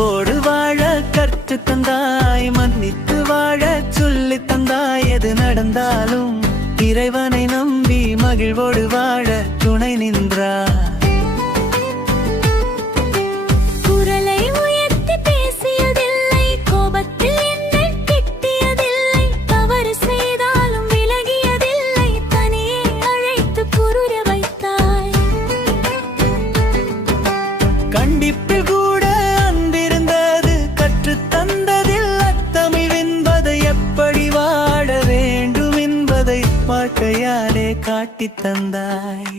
அன்போடு வாழ கற்று தந்தாய், மன்னித்து வாழ சொல்லி தந்தாய். எது நடந்தாலும் இறைவனை நம்பி மகிழ்வோடு வாழ துணை நின்றாய். கண்டிப்பில் கூட அன்பிருந்தது கற்று தந்ததில் தமிழ் என்பதை எப்படி வாழ வேண்டும் என்பதை வாழ்க்கையாலே காட்டித் தந்தாய்.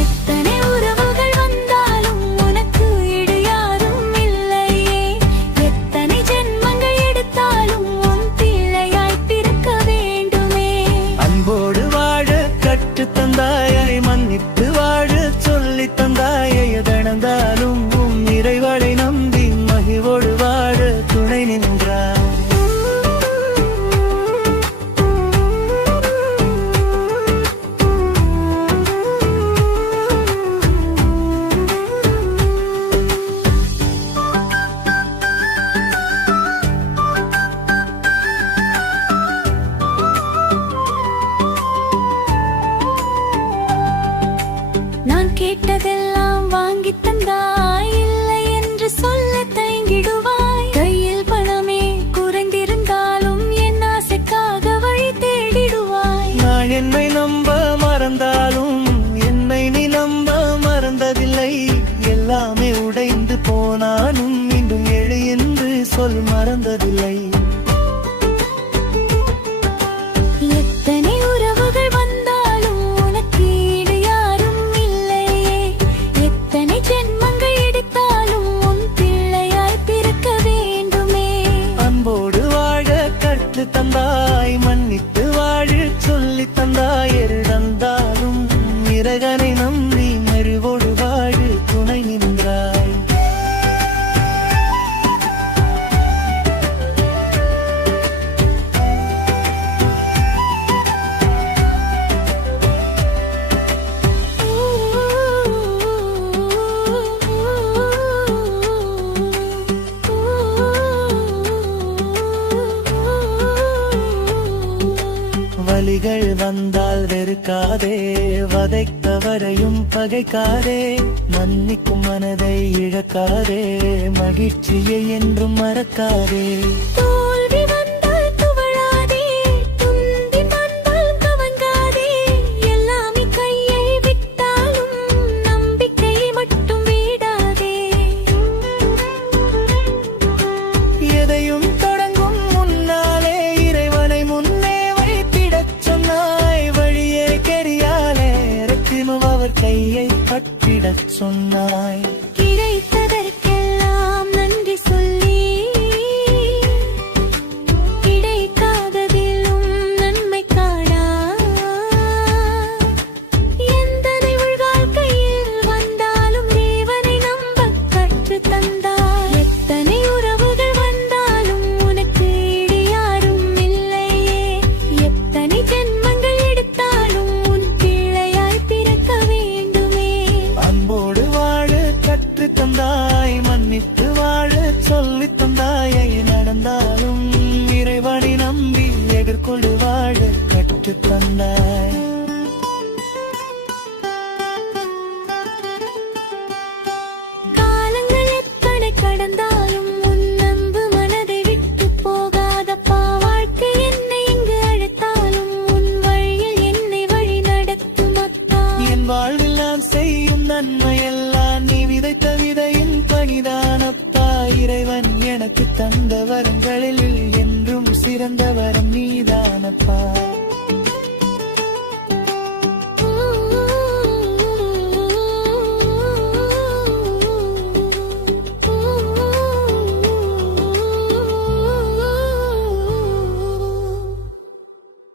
எத்தனை உறவுகள் வந்தாலும் உனக்கு ஈடு யாரும் இல்லையே, எத்தனை ஜென்மங்கள் எடுத்தாலும் உன் பிள்ளையாய் பிறக்க வேண்டுமே. அன்போடு வாழ கற்று தந்தாயை, மன்னித்து வாழ சொல்லி தந்தாயை. எதனந்தாலும் உன் இறைவனை நம்பி மகிழ்வோடு வாழ துணை நின்றாய். நான் கேட்டதெல்லாம் வாங்கி தந்தாய், இல்லை என்று சொல்ல தயங்கிடுவாய். கையில் பணமே குறைந்திருந்தாலும் என் ஆசைக்காக வழி தேடிடுவாய். நான் என்னை நம்ப மறந்தாலும் என்னை நீ நம்ப மறந்ததில்லை. எல்லாமே உடைந்து போனாலும் மீண்டும் எழு என்று சொல் மறந்ததில்லை. எத்தனை உறவுகள் வந்தாலும் உனக்கு ஈடு யாரும் இல்லையே, எத்தனை ஜென்மங்கள் எடுத்தாலும் உன் பிள்ளையாய் பிறக்க வேண்டுமே. அன்போடு வாழ கற்று தந்தாய், மன்னித்து வாழ சொல்லி தந்தாய். எருடந்தாலும் இறைவனை நம்பி மகிழ்வோடு வாழ துணை நின்றாய். வலிகள் வந்தால் வெறுக்காதே, வதைத்தவரையும் பகைக்காதே. மன்னிக்கும் மனதை இழக்காதே, மகிழ்ச்சியை என்றும் மறக்காதே. தோல்வி வந்தால் துவளாதே, துன்பம் வந்தால் கவங்காதே. எல்லாமே கையை விட்டாலும் நம்பிக்கையை மட்டும் விடாதே. எதையும் தொடங்கும் முன்னாலே இறைவனை முன்னே வைத்திடச் சொன்னாய். வழியே கெரியாலே ரத்தினும் அவர் கையை பற்றிடச் சொன்னாய். கிடைத்ததற்கெல்லாம் நன்றி சொல்லி, கிடைக்காததிலும் நன்மை காணா. எந்தனை வாழ்க்கையில் வந்தாலும் தேவனை நம்ப கற்று தந்தாய். எத்தனை உறவுகள் வந்தாலும் உனக்கு ஈடு யாரும் இல்லையே, எத்தனை ஜென்மங்கள் எடுத்தாலும் உன் பிள்ளையாய் பிறக்க வேண்டுமே. அன்போடு வாழ கற்று தந்தாய், மன்னித்து வாழ சொல்லி தந்தாயை. நடந்தாலும் இறைவனை நம்பி எதிர்கொண்டு வாழ கற்று தந்தாய். காலங்கள் எத்தனை கடந்தாலும் உன் அன்பு மனதை விட்டு போகாதப்பா. வாழ்க்கை என்னை இங்கு அழைத்தாலும் உன் வழியில் என்னை வழி நடத்தும் அப்பா. என் வாழ்வில் நான் செய்யும் நன்மையெல்லாம் நீ விதைத்த விதையின் பணிதானப்பா. இறைவன் எனக்கு தந்த வரங்களில் என்றும் சிறந்த வரம் நீதானப்பா.